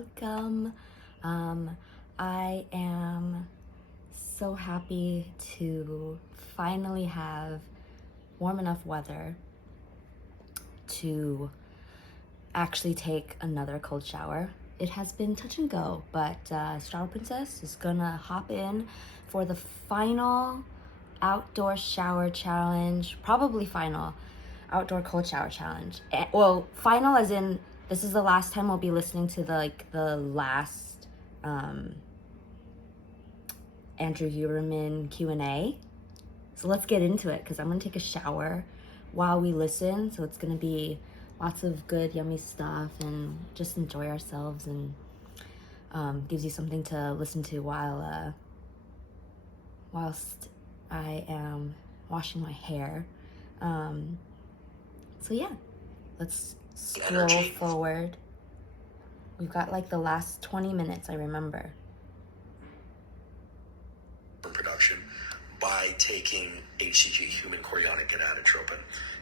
welcome. I am so happy to finally have warm enough weather to actually take another cold shower. It has been touch and go, but Shower Princess is gonna hop in for the final outdoor shower challenge, probably final outdoor cold shower challenge. Well, final as in this is the last time we'll be listening to the last Andrew Huberman Q&A. So let's get into it, because I'm gonna take a shower while we listen. So it's gonna be lots of good, yummy stuff, and just enjoy ourselves, and gives you something to listen to whilst I am washing my hair. So yeah, let's scroll forward. We've got like the last 20 minutes, I remember. Production by taking HCG, human chorionic gonadotropin.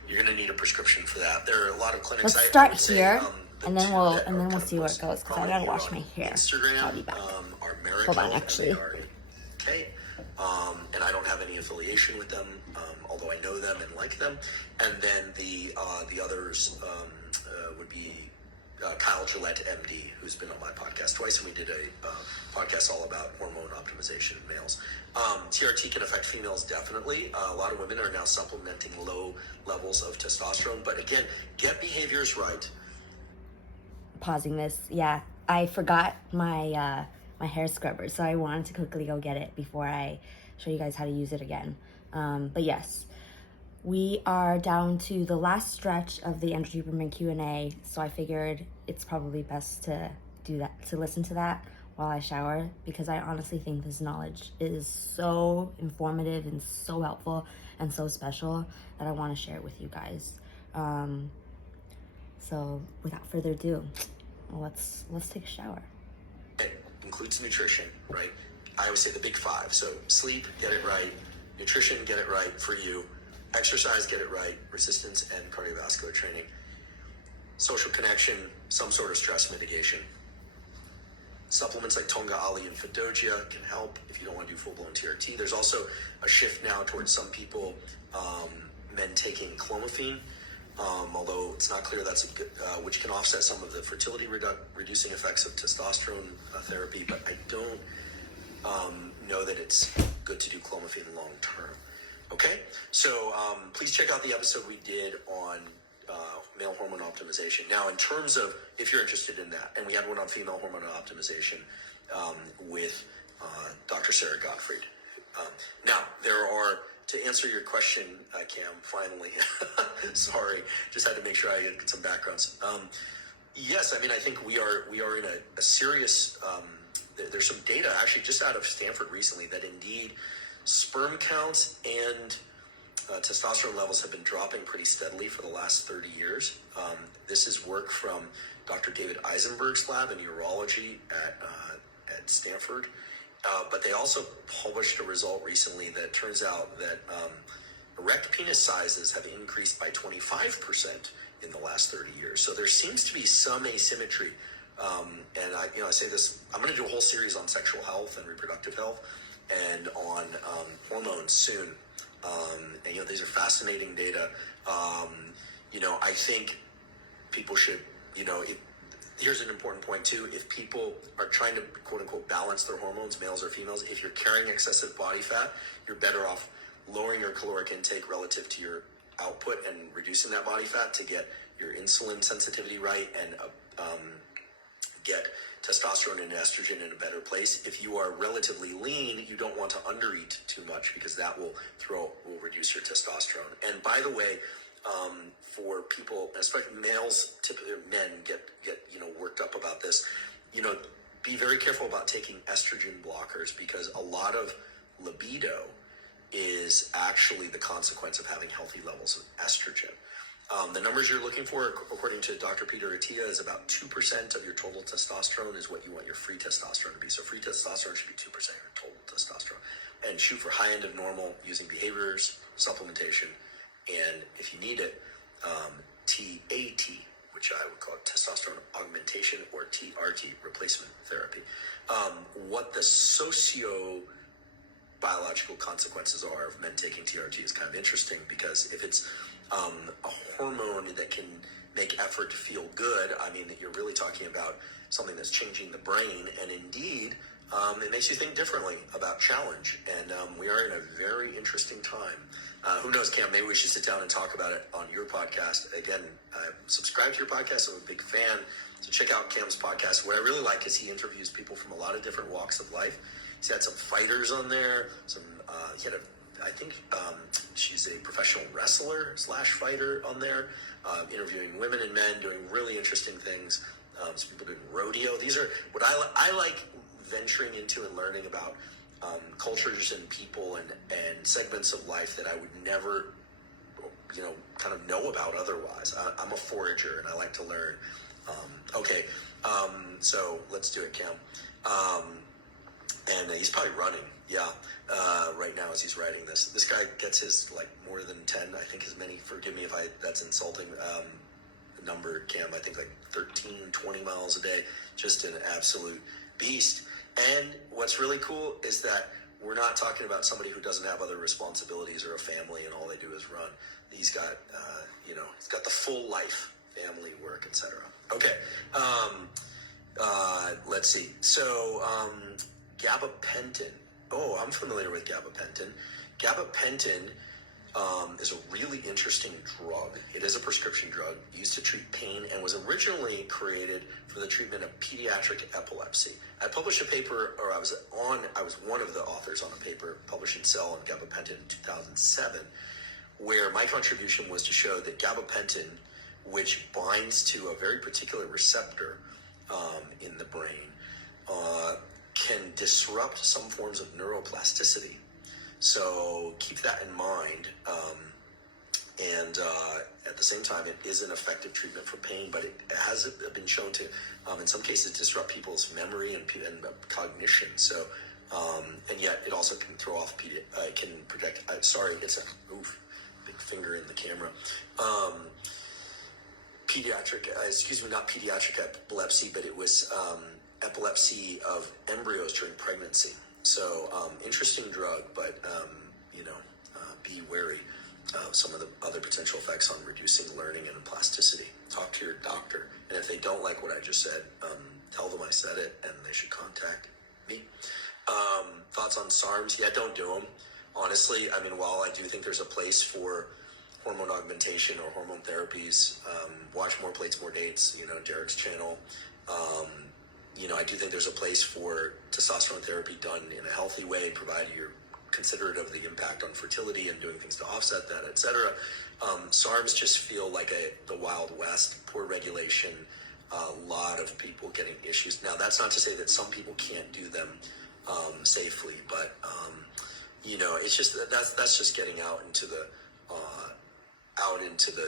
You're going to need a prescription for that. There are a lot of clinics. Let's start here, and then we'll see where it goes, because I gotta wash my hair. Instagram, I'll be back. Are Marital, hold on, actually. Okay. And I don't have any affiliation with them, although I know them and like them. And then the others would be Kyle Gillette, MD, who's been on my podcast twice, and we did a podcast all about hormone optimization in males. TRT can affect females, definitely. A lot of women are now supplementing low levels of testosterone, but again, get behaviors right. Pausing this, yeah, I forgot my my hair scrubber, so I wanted to quickly go get it before I show you guys how to use it again. But yes, we are down to the last stretch of the Andrew Huberman Q&A, so I figured it's probably best to do that, to listen to that while I shower, because I honestly think this knowledge is so informative and so helpful and so special that I want to share it with you guys. So without further ado, let's take a shower. It includes nutrition, right? I always say the big five. So sleep, get it right. Nutrition, get it right for you. Exercise, get it right. Resistance and cardiovascular training. Social connection, some sort of stress mitigation. Supplements like Tonga Ali and Fedogia can help if you don't want to do full-blown TRT. There's also a shift now towards some people, men taking clomiphene, although it's not clear that's a good, which can offset some of the fertility reducing effects of testosterone therapy, but I don't know that it's good to do clomiphene long term. Okay, so please check out the episode we did on male hormone optimization. Now, in terms of, if you're interested in that, and we had one on female hormone optimization with Dr. Sarah Gottfried. Now, to answer your question, Cam, finally, sorry, just had to make sure I get some backgrounds. Yes, I mean, I think we are in a serious, there's some data actually just out of Stanford recently that indeed sperm counts and testosterone levels have been dropping pretty steadily for the last 30 years. This is work from Dr. David Eisenberg's lab in urology at Stanford. But they also published a result recently that turns out that erect penis sizes have increased by 25% in the last 30 years. So there seems to be some asymmetry. And I say this, I'm going to do a whole series on sexual health and reproductive health and on hormones soon. And these are fascinating data. I think people should, here's an important point too. If people are trying to quote unquote balance their hormones, males or females, if you're carrying excessive body fat, you're better off lowering your caloric intake relative to your output and reducing that body fat to get your insulin sensitivity right and get testosterone and estrogen in a better place. If you are relatively lean, you don't want to undereat too much, because that will reduce your testosterone. And by the way, for people, especially males, typically men get worked up about this. Be very careful about taking estrogen blockers, because a lot of libido is actually the consequence of having healthy levels of estrogen. The numbers you're looking for, according to Dr. Peter Attia, is about 2% of your total testosterone is what you want your free testosterone to be. So free testosterone should be 2% of your total testosterone. And shoot for high end of normal using behaviors, supplementation, and if you need it, TAT, which I would call testosterone augmentation or TRT, replacement therapy. What the biological consequences are of men taking TRT is kind of interesting, because if it's a hormone that can make effort feel good, I mean, that you're really talking about something that's changing the brain, and indeed, it makes you think differently about challenge. And we are in a very interesting time. Who knows, Cam, maybe we should sit down and talk about it on your podcast. Again, subscribe to your podcast. I'm a big fan. So check out Cam's podcast. What I really like is he interviews people from a lot of different walks of life. He's had some fighters on there. He had I think she's a professional wrestler / fighter on there, interviewing women and men, doing really interesting things. Some people doing rodeo. These are what I like venturing into and learning about cultures and people and segments of life that I would never, kind of know about otherwise. I'm a forager and I like to learn. So let's do it, Cam. And he's probably running, right now as he's writing this. This guy gets his, more than 10, I think as many, forgive me if that's insulting, number, Cam, I think 13, 20 miles a day, just an absolute beast. And what's really cool is that we're not talking about somebody who doesn't have other responsibilities or a family and all they do is run. He's got, he's got the full life, family, work, etc. Okay, let's see. So, gabapentin. Oh, I'm familiar with gabapentin. Gabapentin is a really interesting drug. It is a prescription drug used to treat pain and was originally created for the treatment of pediatric epilepsy. I published a paper, or I was one of the authors on a paper published in Cell on gabapentin in 2007, where my contribution was to show that gabapentin, which binds to a very particular receptor in the brain, can disrupt some forms of neuroplasticity. So keep that in mind. And at the same time, it is an effective treatment for pain, but it has been shown to, in some cases, disrupt people's memory and cognition. So, and yet it also can throw off, can protect, it's a, big finger in the camera. Not pediatric epilepsy, but it was epilepsy of embryos during pregnancy. So, interesting drug, but, be wary of some of the other potential effects on reducing learning and plasticity. Talk to your doctor. And if they don't like what I just said, tell them I said it and they should contact me. Thoughts on SARMs? Yeah, don't do them. Honestly, I mean, while I do think there's a place for hormone augmentation or hormone therapies, watch More Plates, More Dates, Derek's channel. I do think there's a place for testosterone therapy done in a healthy way, provided you're considerate of the impact on fertility and doing things to offset that, etc. SARMs just feel like the Wild West, poor regulation, a lot of people getting issues. Now, that's not to say that some people can't do them safely, but it's just that's just getting out into the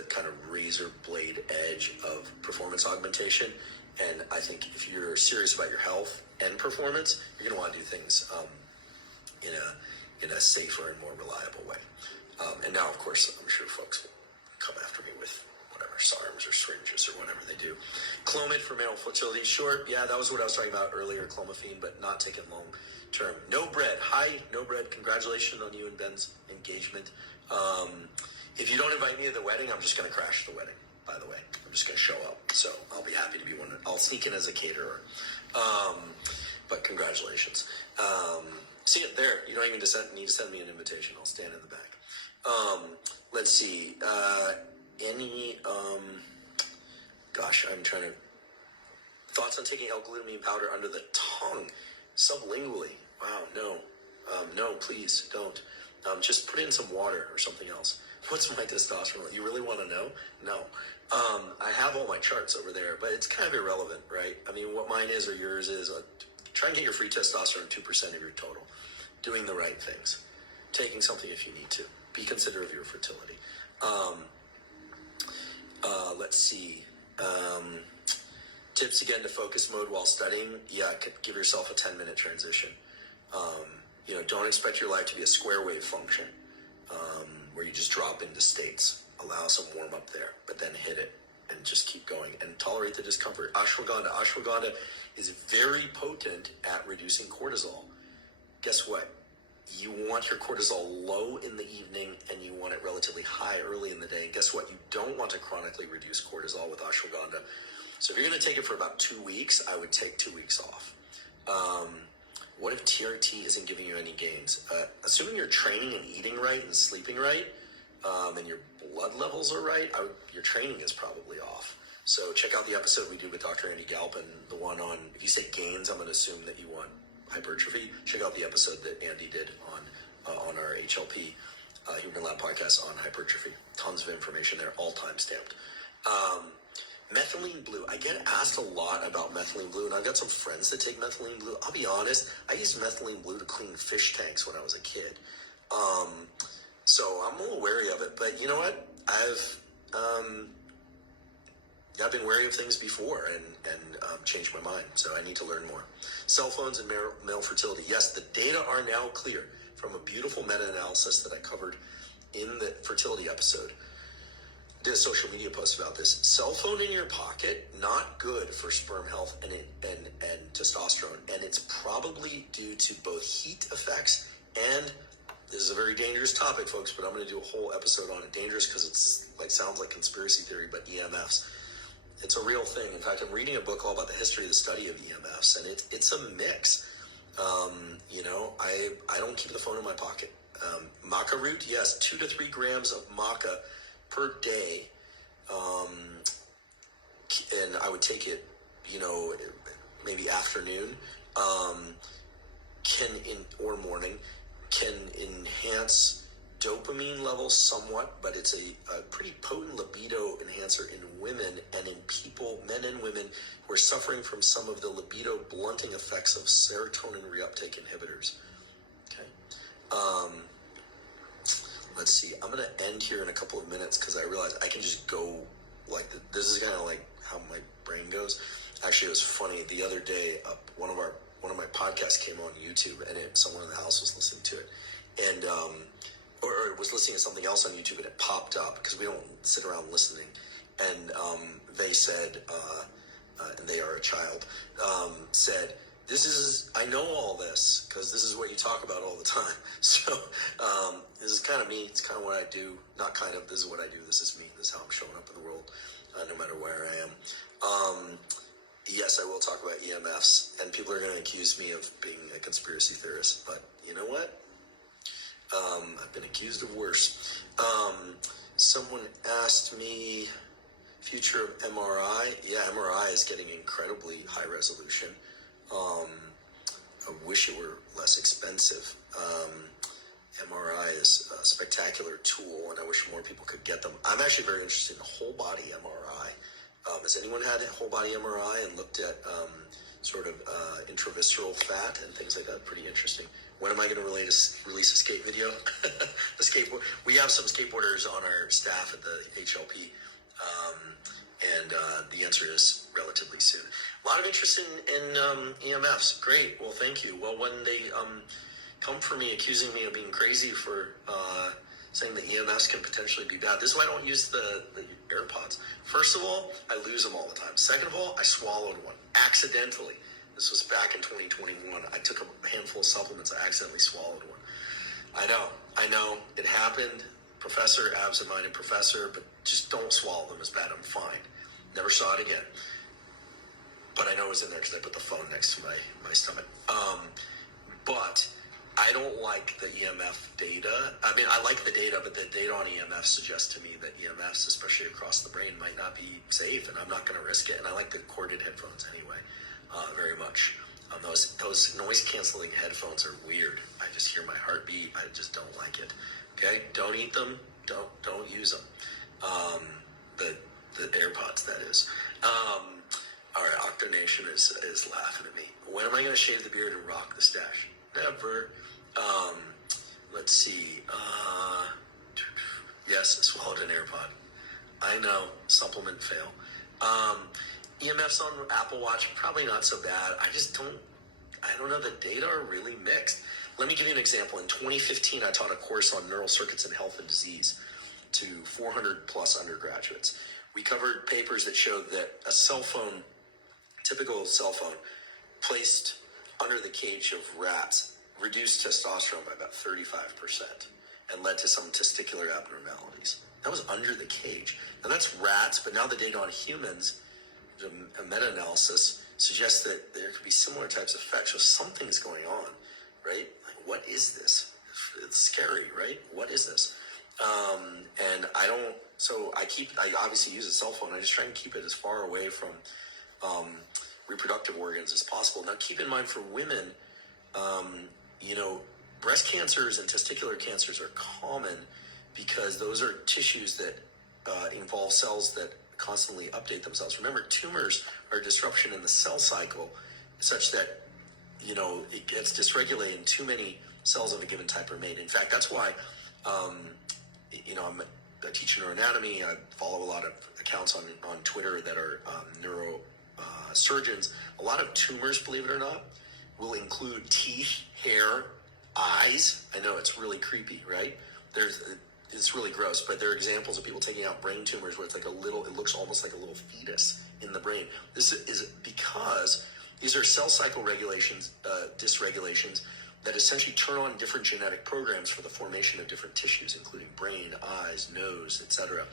kind of razor blade edge of performance augmentation. And I think if you're serious about your health and performance, you're going to want to do things in a safer and more reliable way. And now, of course, I'm sure folks will come after me with whatever, SARMs or syringes or whatever they do. Clomid for male fertility, sure. Yeah, that was what I was talking about earlier, clomiphene, but not taken long term. No Bread. Hi, No Bread. Congratulations on you and Ben's engagement. If you don't invite me to the wedding, I'm just going to crash the wedding, by the way. I'm just going to show up. So I'll be happy to be one. I'll sneak in as a caterer. But congratulations. See it there. You don't even need to send me an invitation. I'll stand in the back. Let's see. I'm trying to... Thoughts on taking L-glutamine powder under the tongue, sublingually? Wow, no. No, please don't. Just put in some water or something else. What's my testosterone? You really want to know? No. I have all my charts over there, but it's kind of irrelevant, right? I mean, what mine is or yours is, try and get your free testosterone 2% of your total. Doing the right things. Taking something if you need to. Be considerate of your fertility. Let's see. Tips again to focus mode while studying. Yeah, give yourself a 10-minute transition. Don't expect your life to be a square wave function where you just drop into states. Allow some warm up there, but then hit it and just keep going and tolerate the discomfort. Ashwagandha is very potent at reducing cortisol. Guess what? You want your cortisol low in the evening and you want it relatively high early in the day. And guess what? You don't want to chronically reduce cortisol with ashwagandha. So if you're going to take it for about 2 weeks, I would take 2 weeks off. What if TRT isn't giving you any gains? Assuming you're training and eating right and sleeping right, and your blood levels are right, your training is probably off. So check out the episode we did with Dr. Andy Galpin, the one on, if you say gains, I'm going to assume that you want hypertrophy. Check out the episode that Andy did on our HLP Human Lab podcast on hypertrophy. Tons of information there, all time stamped. Methylene blue. I get asked a lot about methylene blue, and I've got some friends that take methylene blue. I'll be honest, I used methylene blue to clean fish tanks when I was a kid. So I'm a little wary of it, but you know what? I've been wary of things before and changed my mind, so I need to learn more. Cell phones and male fertility. Yes, the data are now clear from a beautiful meta-analysis that I covered in the fertility episode. I did a social media post about this. Cell phone in your pocket, not good for sperm health and testosterone, and it's probably due to both heat effects and, this is a very dangerous topic, folks, but I'm going to do a whole episode on it. Dangerous because it's sounds like conspiracy theory, but EMFs. It's a real thing. In fact, I'm reading a book all about the history of the study of EMFs, and it's a mix. I don't keep the phone in my pocket. Maca root, yes, 2 to 3 grams of maca per day, and I would take it, maybe afternoon, or morning, can enhance dopamine levels somewhat, but it's a pretty potent libido enhancer in women and in people, men and women, who are suffering from some of the libido blunting effects of serotonin reuptake inhibitors. Okay. Let's see. I'm going to end here in a couple of minutes because I realize I can just go this is kind of like how my brain goes. Actually, it was funny. The other day, one of my podcasts came on YouTube, and someone in the house was listening to it, and or was listening to something else on YouTube, and it popped up because we don't sit around listening. And they said, and they are a child, said, I know all this because this is what you talk about all the time. So this is kind of me. It's kind of what I do. Not kind of, this is what I do. This is me. This is how I'm showing up in the world, no matter where I am. Yes, I will talk about EMFs, and people are going to accuse me of being a conspiracy theorist, but you know what? I've been accused of worse. Someone asked me, future of MRI. Yeah, MRI is getting incredibly high resolution. I wish it were less expensive. MRI is a spectacular tool, and I wish more people could get them. I'm actually very interested in whole body MRI. Has anyone had a whole body MRI and looked at intravisceral fat and things like that? Pretty interesting. When am I going to release a skate video? The skateboard. We have some skateboarders on our staff at the HLP, and the answer is relatively soon. A lot of interest in EMFs. Great. Well, thank you. Well, when they come for me accusing me of being crazy for saying that EMFs can potentially be bad, this is why I don't use the AirPods. First of all, I lose them all the time. Second of all, I swallowed one accidentally. This was back in 2021. I took a handful of supplements. I accidentally swallowed one. I know. It happened. Professor, absent-minded professor, but just don't swallow them. It's bad. I'm fine. Never saw it again. But I know it was in there because I put the phone next to my stomach. But I don't like the EMF data. I mean, I like the data, but the data on EMF suggests to me that EMFs, especially across the brain, might not be safe, and I'm not going to risk it. And I like the corded headphones anyway, very much. Those noise-canceling headphones are weird. I just hear my heartbeat. I just don't like it. Okay? Don't eat them. Don't use them. The AirPods, that is. All right, Octonation is laughing at me. When am I going to shave the beard and rock the stash? Never. Let's see. Yes, I swallowed an AirPod. I know. Supplement fail. EMFs on Apple Watch, probably not so bad. I don't know. The data are really mixed. Let me give you an example. In 2015, I taught a course on neural circuits and health and disease to 400 plus undergraduates. We covered papers that showed that a cell phone, typical cell phone, placed under the cage of rats reduced testosterone by about 35% and led to some testicular abnormalities. That was under the cage. Now that's rats, but now the data on humans, a meta-analysis, suggests that there could be similar types of effects. So something's going on, right? Like, what is this? It's scary, right? What is this? And I obviously use a cell phone. I just try and keep it as far away from reproductive organs as possible. Now, keep in mind for women, breast cancers and testicular cancers are common because those are tissues that involve cells that constantly update themselves. Remember, tumors are a disruption in the cell cycle such that, it gets dysregulated and too many cells of a given type are made. In fact, that's why, I teach neuroanatomy. I follow a lot of accounts on Twitter that are neurosurgeons. A lot of tumors, believe it or not, will include teeth, hair, eyes. I know it's really creepy, right? It's really gross, but there are examples of people taking out brain tumors where it's like it looks almost like a little fetus in the brain. This is because these are cell cycle regulations, dysregulations that essentially turn on different genetic programs for the formation of different tissues, including brain, eyes, nose, etc.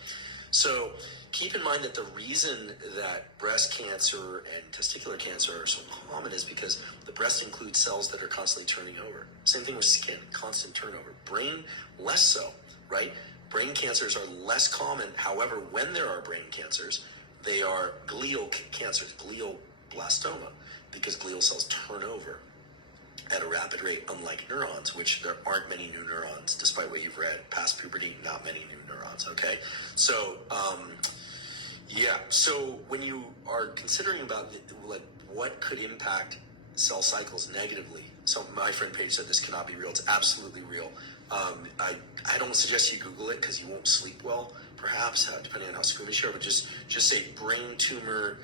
So keep in mind that the reason that breast cancer and testicular cancer are so common is because the breast includes cells that are constantly turning over. Same thing with skin, constant turnover. Brain, less so, right? Brain cancers are less common. However, when there are brain cancers, they are glial cancers, glioblastoma, because glial cells turn over at a rapid rate, unlike neurons, which there aren't many new neurons, despite what you've read. Past puberty, not many new neurons, okay? So, so when you are considering about what could impact cell cycles negatively, so my friend Paige said this cannot be real. It's absolutely real. I don't suggest you Google it because you won't sleep well, perhaps, depending on how squeamish you are, but just say brain tumor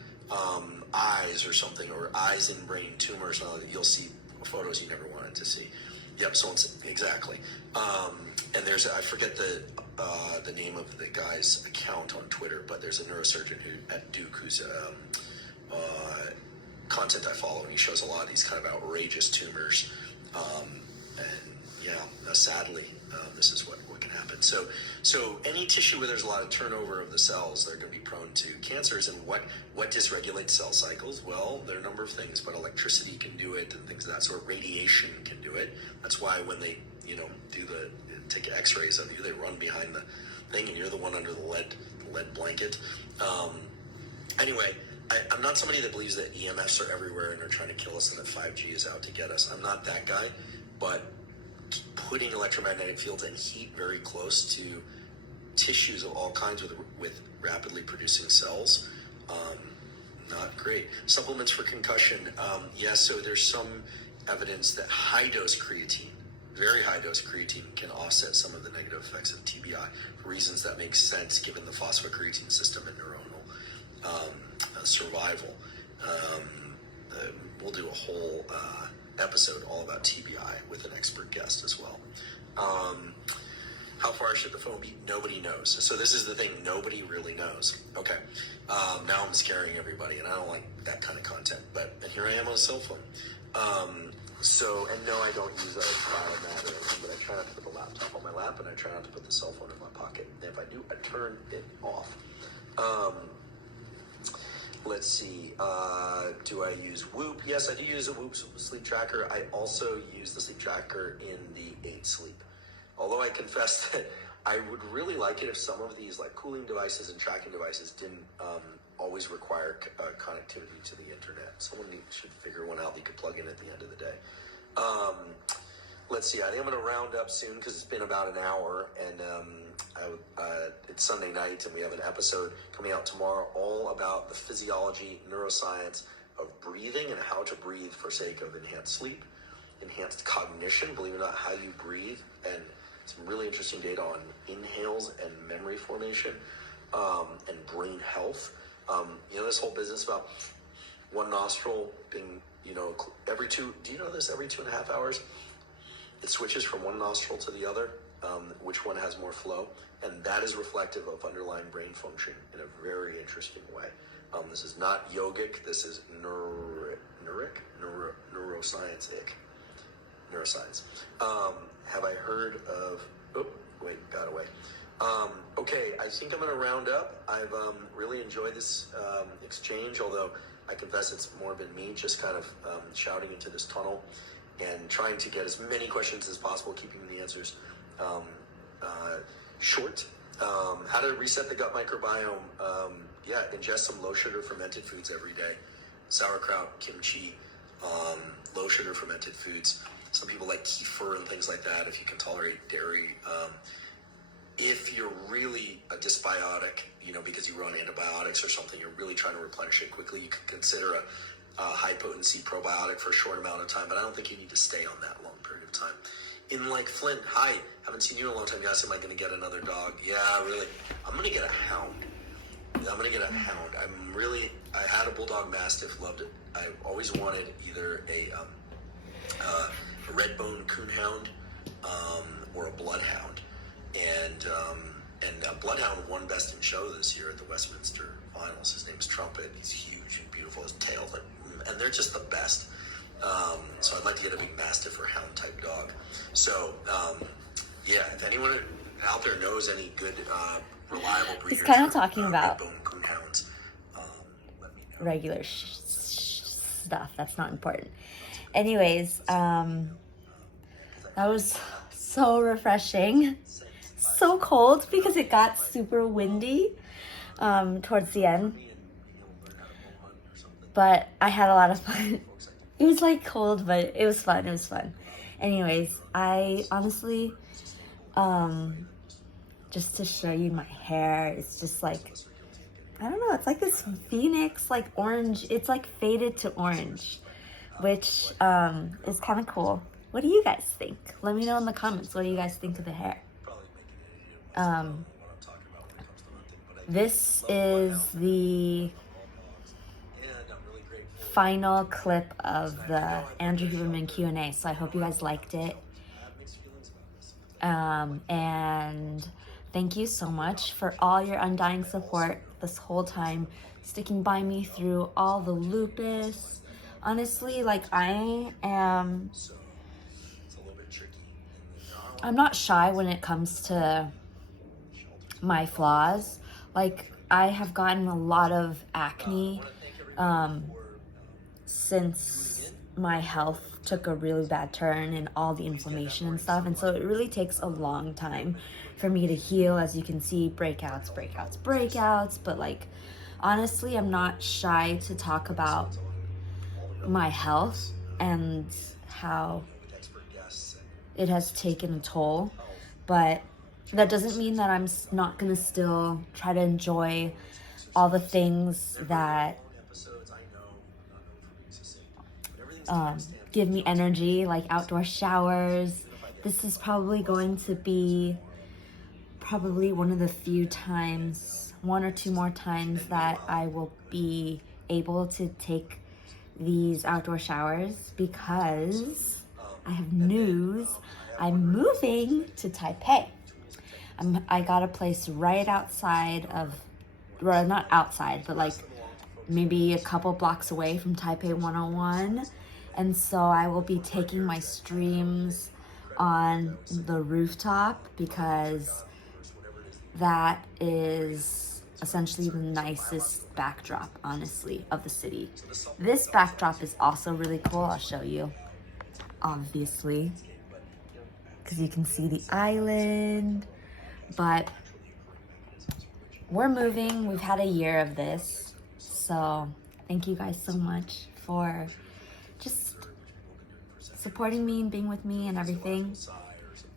eyes or something, or eyes in brain tumor or something. You'll see photos you never wanted to see. Yep, so it's exactly. And there's I forget the name of the guy's account on Twitter, but there's a neurosurgeon at Duke who's content I follow, and he shows a lot of these kind of outrageous tumors. Sadly, this is what can happen. So any tissue where there's a lot of turnover of the cells, they're going to be prone to cancers. And what dysregulates cell cycles? Well, there are a number of things, but electricity can do it and things of that sort. Radiation can do it. That's why when they, take x-rays of you, they run behind the thing and you're the one under the lead blanket. Anyway, I'm not somebody that believes that EMFs are everywhere and are trying to kill us and that 5G is out to get us. I'm not that guy, but putting electromagnetic fields and heat very close to tissues of all kinds with rapidly producing cells, not great. Supplements for concussion, yes, so there's some evidence that high dose creatine, very high dose creatine, can offset some of the negative effects of TBI for reasons that make sense given the phosphocreatine system and neuronal survival. We'll do a whole episode all about TBI with an expert guest as well. How far should the phone be? Nobody knows. So this is the thing, nobody really knows. Okay, now I'm scaring everybody, and I don't like that kind of content, and here I am on a cell phone. And no, I don't use a biomat or anything, but I try not to put the laptop on my lap, and I try not to put the cell phone in my pocket. And if I do, I turn it off. Let's see, do I use Whoop? Yes, I do use a Whoop sleep tracker. I also use the sleep tracker in the 8 Sleep. Although I confess that I would really like it if some of these like cooling devices and tracking devices didn't always require connectivity to the internet. Someone should figure one out that you could plug in at the end of the day. Let's see, I think I'm going to round up soon because it's been about an hour, and it's Sunday night, and we have an episode coming out tomorrow all about the physiology, neuroscience of breathing and how to breathe for sake of enhanced sleep, enhanced cognition, believe it or not, how you breathe, and some really interesting data on inhales and memory formation, and brain health. This whole business about one nostril being, every 2.5 hours, it switches from one nostril to the other. which one has more flow, and that is reflective of underlying brain function in a very interesting way. This is not yogic. This is neuroscience. Have I heard of? Oh, wait, got away. Okay, I think I'm going to round up. I've really enjoyed this exchange, although I confess it's more been me just kind of shouting into this tunnel and trying to get as many questions as possible, keeping the answers short. How to reset the gut microbiome. Ingest some low sugar fermented foods every day. Sauerkraut, kimchi, low sugar fermented foods. Some people like kefir and things like that if you can tolerate dairy. If you're really a dysbiotic, because you were on antibiotics or something, you're really trying to replenish it quickly, you could consider a high potency probiotic for a short amount of time, but I don't think you need to stay on that long period of time. In like Flint, hi, haven't seen you in a long time. You asked, am I going to get another dog? Yeah, really. I'm going to get a hound. I had a bulldog mastiff, loved it. I always wanted either a red bone coonhound or a bloodhound. And Bloodhound won Best in Show this year at the Westminster Finals. His name's Trumpet. He's huge and beautiful. His tail, and they're just the best. So I'd like to get a big Mastiff or Hound type dog. So, if anyone out there knows any good, reliable breeders, He's kind of talking about red bone coonhounds, let me know. regular stuff. That's not important. Anyways, that was so refreshing. So cold because it got super windy towards the end, but I had a lot of fun. It was like cold, but it was fun. Anyways, I honestly just to show you my hair, it's just like, I don't know, it's like this phoenix, like orange. It's like faded to orange, which is kind of cool. What do you guys think? Let me know in the comments. What do you guys think of the hair? This is the final clip of the Andrew Huberman Q&A, so I hope you guys liked it. And thank you so much for all your undying support this whole time, sticking by me through all the lupus. Honestly, like I'm not shy when it comes to my flaws. Like, I have gotten a lot of acne since my health took a really bad turn and all the inflammation and stuff, and so it really takes a long time for me to heal. As you can see, breakouts, but like, honestly, I'm not shy to talk about my health and how it has taken a toll, but that doesn't mean that I'm not gonna still try to enjoy all the things that give me energy, like outdoor showers. This is probably going to be one of the few times, one or two more times, that I will be able to take these outdoor showers, because I have news. I'm moving to Taipei. I got a place right outside of, well, not outside, but like maybe a couple blocks away from Taipei 101. And so I will be taking my streams on the rooftop, because that is essentially the nicest backdrop, honestly, of the city. This backdrop is also really cool. I'll show you, obviously, because you can see the island. But we're moving. We've had a year of this. So thank you guys so much for just supporting me and being with me and everything.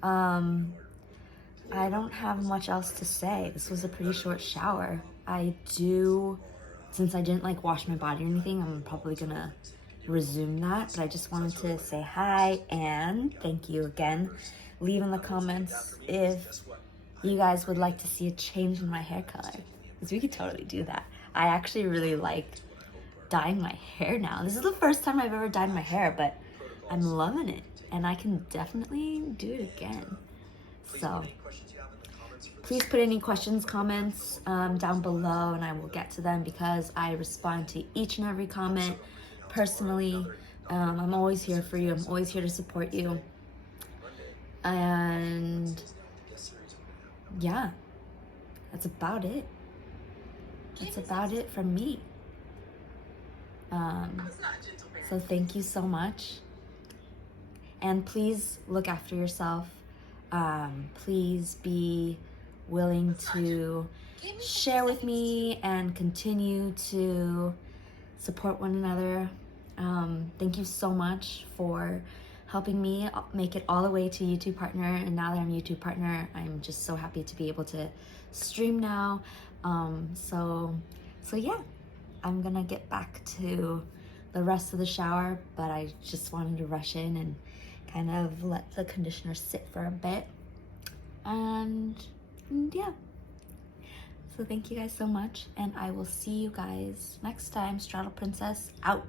I don't have much else to say. This was a pretty short shower. Since I didn't like wash my body or anything, I'm probably gonna resume that. But I just wanted to say hi and thank you again. Leave in the comments if you guys would like to see a change in my hair color, because we could totally do that. I actually really like dyeing my hair now. This is the first time I've ever dyed my hair, but I'm loving it, and I can definitely do it again. So please put any questions, comments down below, and I will get to them because I respond to each and every comment personally. I'm always here for you. I'm always here to support you. And yeah, that's about it. That's about it from me. So thank you so much. And please look after yourself. Please be willing to share with me and continue to support one another. Thank you so much for helping me make it all the way to YouTube Partner. And now that I'm YouTube Partner, I'm just so happy to be able to stream now. So yeah, I'm gonna get back to the rest of the shower, but I just wanted to rush in and kind of let the conditioner sit for a bit. And yeah. So thank you guys so much, and I will see you guys next time. Straddle Princess out.